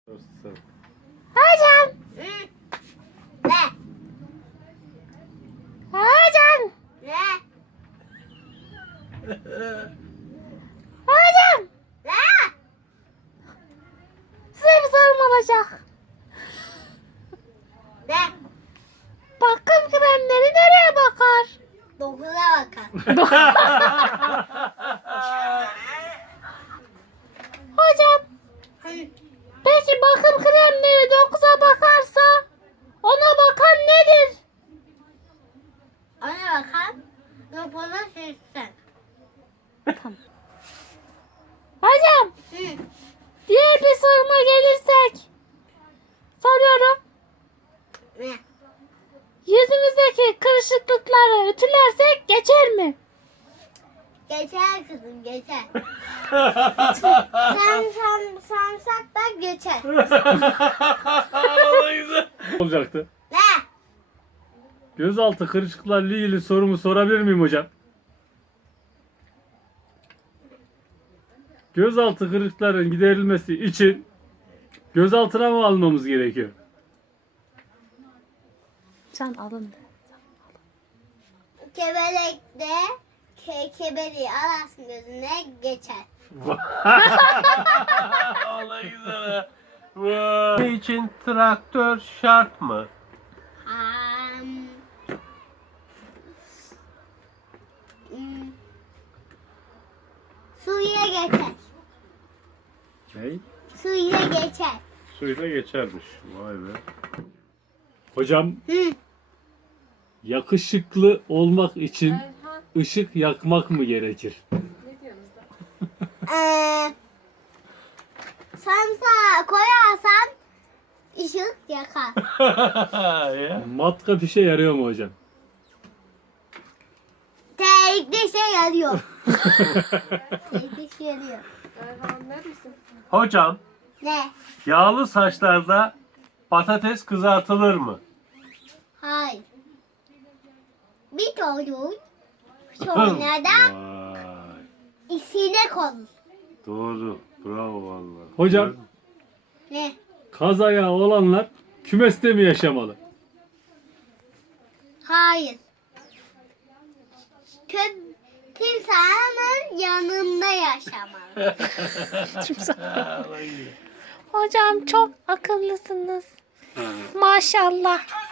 Hocam. Ne? Hocam. Ne? Hocam. Ne? Size bir sorum olacak. Ne? Bakım kremleri nereye bakar? Dokuza bakar. Hocam. Peki bakım kremleri dokuza bakarsa ona bakan nedir? Ona bakan dokuza seslen. Tamam. Hocam. Diğer bir soruma gelirsek. Soruyorum. Ne? Yüzümüzdeki kırışıklıkları ütülersek geçer mi? Geçer kızım, geçer. Sarımsak da geçer. Olacaktı. Ne? Gözaltı kırışıklarla ilgili sorumu sorabilir miyim hocam? Gözaltı kırışıkların giderilmesi için gözaltına mı almamız gerekiyor? Can alın. Kebelekte kebeliği alasın gözüne geçer. Vallahi güzel ha. Vay. için traktör şart mı? Suya geçer. Ne? Suya geçer. Suyla geçermiş. Vay be. Hocam yakışıklı olmak için ışık yakmak mı gerekir? Sarımsağı koyarsan ışık yakar. Ya. Matkap işe yarıyor mu hocam? Tehlikeli şey yarıyor. Tehlikeli şey yarıyor. Hocam, Ne? yağlı saçlarda patates kızartılır mı? Hayır. Bir torun sonradan Vay. içine konur. Doğru. Bravo vallahi. Hocam Ne? kaz ayağı olanlar kümeste mi yaşamalı? Hayır. Timsahın yanında yaşamalı. Hocam çok akıllısınız. Maşallah.